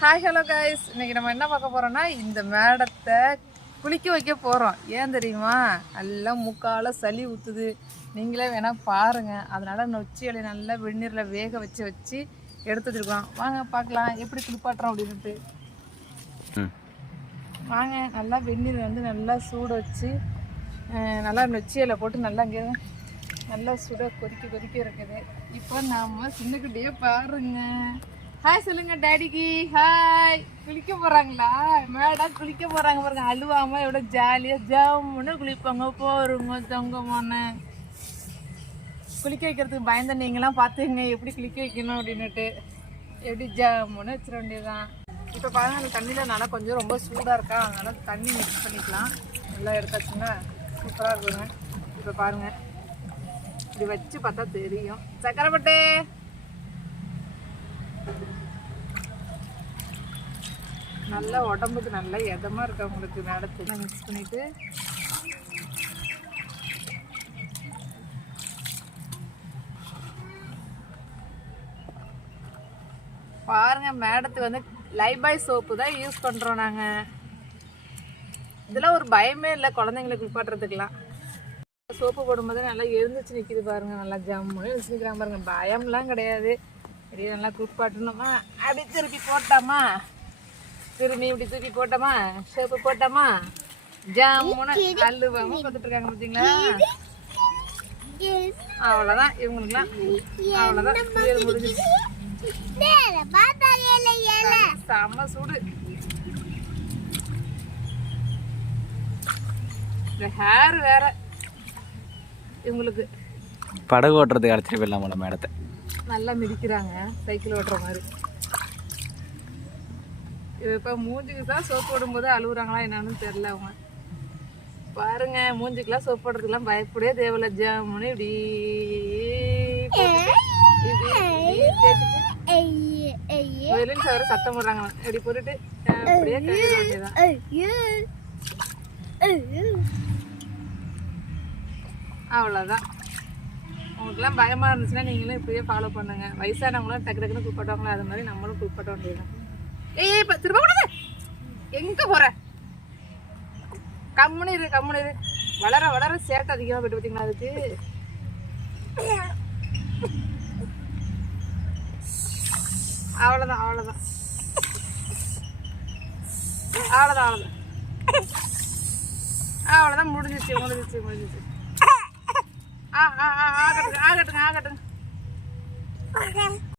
Hi hello guys இன்னைக்கு நம்ம என்ன பார்க்க போறோம்னா இந்த மேடத்தை குளிக்க வைக்க போறோம். ஏன் தெரியுமா? நல்லா முக்கால சளி ஊத்துது. நீங்களே வேணா பாருங்க. அதனால நொச்சி இலையை நல்லா வெந்நீரில் வேக வச்சு வச்சு எடுத்து வச்சிருக்கோம். வாங்க பார்க்கலாம். எப்படி குளிப்பாட்டுறோம் அப்படின்ட்டு வாங்க. நல்லா வெந்நீர் வந்து நல்லா சூட வச்சு நல்லா நொச்சி இலை போட்டு நல்லா இங்கே நல்லா சுட கொதிக்க கொதிக்க இருக்குது. இப்போ நாம சின்னக்குட்டியே பாருங்க. ஹாய் சொல்லுங்க டேடிக்கு ஹாய் குளிக்க போறாங்களா? மேடம் குளிக்க போறாங்க பாருங்க. அழுவாம எவ்வளோ ஜாலியாக ஜாமுன்னு குளிப்பாங்க. போருங்க தொங்கமான குளிக்க வைக்கிறதுக்கு பயந்த நீங்களாம் பார்த்துங்க எப்படி குளிக்க வைக்கணும் அப்படின்னுட்டு. எப்படி ஜாமுன்னு வச்சிட வேண்டியதுதான். இப்போ பாருங்க அந்த தண்ணியில் நல்லா கொஞ்சம் ரொம்ப சூடாக இருக்கா? அதனால தண்ணி மிக்ஸ் பண்ணிக்கலாம். நல்லா எடுத்தாச்சுன்னா சூப்பராக இருக்குங்க. இப்போ பாருங்கள் இப்படி வச்சு பார்த்தா தெரியும். சக்கரைப்பட்டு நல்ல உடம்புக்கு நல்ல எதமாக இருக்கவங்களுக்கு உங்களுக்கு மிக்ஸ் பண்ணிவிட்டு பாருங்க மேடத்துக்கு வந்து லைபாய் சோப்பு தான் யூஸ் பண்ணுறோம் நாங்கள் இதெல்லாம் ஒரு பயமே இல்லை குழந்தைங்களுக்கு குளிப்பாட்டுறதுக்கெல்லாம் சோப்பு போடும்போது நல்லா எழுந்துச்சு நிற்கிது பாருங்கள் நல்லா ஜம்முன்னு எழுந்துச்சு நிற்கிறாங்க பாருங்கள் பயம்லாம் கிடையாது. அப்படியே நல்லா குளிப்பாட்டணுமா அப்படி திருப்பி போட்டாமா? திரும்பி இப்படி தூக்கி போட்டோமா? சோப்பு போட்டோமா? ஜம்முன்னு அள்ளுவாம பார்த்துட்டு இருக்காங்க பார்த்தீங்களா அவ்வளோதான் இவங்களுக்குலாம் அவ்வளோதான் இது? முடிஞ்சிச்சு செம்ம சூடு. இந்த ஹேர் வேற. இவங்களுக்கு படகு ஓட்டுறதுக்கு அழைச்சிட்டு போயிடலாம் மேடத்தை. நல்லா மிதிக்கிறாங்க. சைக்கிள் ஓட்டுற மாதிரி. இப்போ மூஞ்சுக்கு தான் சோப்பு போடும்போது அழுகுறாங்களா என்னன்னு தெரில அவங்க. பாருங்க மூஞ்சுக்கெல்லாம் சோப்பு போடுறதுக்கெல்லாம் பயப்படவே தேவையில்ல. ஜாமுன்னு இப்படி போட்டுட்டு, இப்படி வெளியில் சத்தம் போடுறாங்க. இப்படி போட்டுட்டு அப்படியே அவ்வளோதான் உங்களுக்குலாம் பயமாக இருந்துச்சுன்னா நீங்களும் இப்படியே ஃபாலோ பண்ணுங்க. வயசானவங்களாம் டக்கு டக்குன்னு கூப்பிட்டவங்களா அது மாதிரி நம்மளும் குளிப்பாட்ட வேண்டியதான் ஏய் இப்போ திரும்ப கூடாது எங்கே போகிற கம்முனு இரு கம்முனு இரு. வளர வளர சேட்டை அதிகமாக போயிட்டு பார்த்தீங்களா அதுக்கு? அவ்வளோதான் அவ்வளோதான் அவ்வளோதான் அவ்வளோதான் அவ்வளோதான் முடிஞ்சிச்சு முடிஞ்சிச்சு முடிஞ்சிச்சு ஆ ஆ ஆ. agad. Okay.